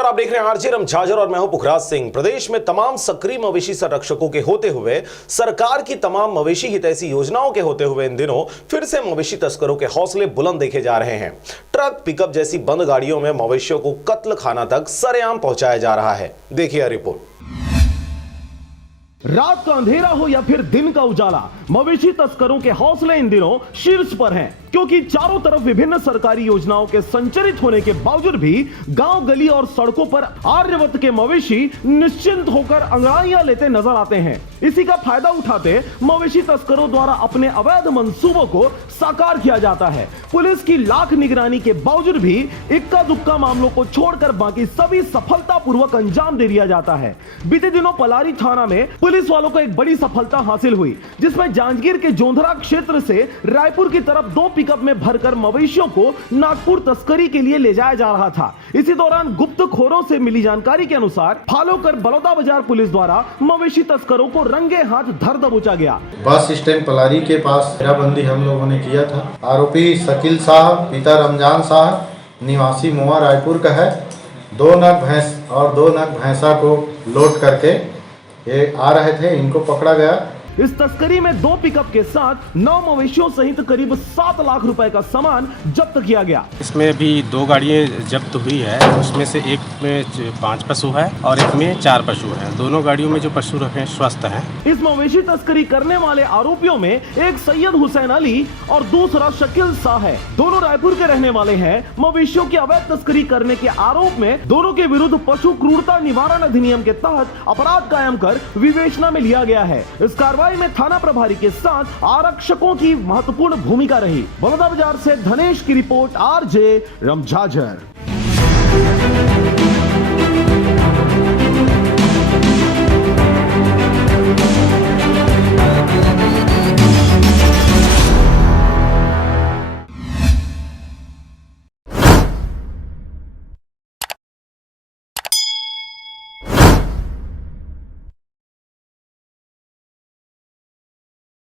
नमस्कार, आप देख रहे हैं आरजे रमझाझर और मैं हूं पुखराज सिंह। प्रदेश में तमाम सक्रिय मवेशी संरक्षकों के होते हुए, सरकार की तमाम मवेशी हितैषी योजनाओं के होते हुए इन दिनों फिर से मवेशी तस्करों के हौसले बुलंद देखे जा रहे हैं। ट्रक, पिकअप जैसी बंद गाड़ियों में मवेशियों को कत्ल खाना तक सरेआम पहुंचाया जा रहा है। देखिए रिपोर्ट। रात का अंधेरा हो या फिर दिन का उजाला, मवेशी तस्करों के हौसले इन दिनों शीर्ष पर हैं, क्योंकि चारों तरफ विभिन्न सरकारी योजनाओं के संचालित होने के बावजूद भी गांव, गली और सड़कों पर आर्यवत के मवेशी निश्चिंत होकर अंगड़ाइयां लेते नजर आते हैं। इसी का फायदा उठाते मवेशी तस्करों द्वारा अपने अवैध मंसूबों को साकार किया जाता है। पुलिस की लाख निगरानी के बावजूद भी इक्का दुक्का मामलों को छोड़कर बाकी सभी सफलतापूर्वक अंजाम दे दिया जाता है। बीते दिनों पलारी थाना में पुलिस वालों को एक बड़ी सफलता हासिल हुई, जिसमें जांजगीर के जोंधरा क्षेत्र से रायपुर की तरफ 2 पिकअप में भरकर मवेशियों को नागपुर तस्करी के लिए ले जाया जा रहा था। इसी दौरान गुप्त खोरों से मिली जानकारी के अनुसार फॉलो कर बलौदा बाजार पुलिस द्वारा मवेशी तस्करों को रंगे हाथ धर दबोचा गया। बस स्टैंड पलारी के पास घेराबंदी हम लोगों ने किया था। आरोपी शकील साहब पिता रमजान साहब, निवासी मुआ रायपुर का है। 2 नग भैंस और 2 नग भैंसा को लोड करके ये आ रहे थे, इनको पकड़ा गया। इस तस्करी में 2 पिकअप के साथ 9 मवेशियों सहित करीब 7 लाख रुपए का सामान जब्त किया गया। इसमें भी 2 गाड़ियां जब्त हुई है, उसमें से एक में 5 पशु है और एक में 4 पशु है। दोनों गाड़ियों में जो पशु रखे स्वस्थ हैं। इस मवेशी तस्करी करने वाले आरोपियों में एक सैयद हुसैन अली और दूसरा शकील शाह है। दोनों रायपुर के रहने वाले हैं। मवेशियों की अवैध तस्करी करने के आरोप में दोनों के विरुद्ध पशु क्रूरता निवारण अधिनियम के तहत अपराध कायम कर विवेचना में लिया गया है। इस कार्रवाई में थाना प्रभारी के साथ आरक्षकों की महत्वपूर्ण भूमिका रही। बलौदा बाजार से धनेश की रिपोर्ट, आरजे रमझाझर।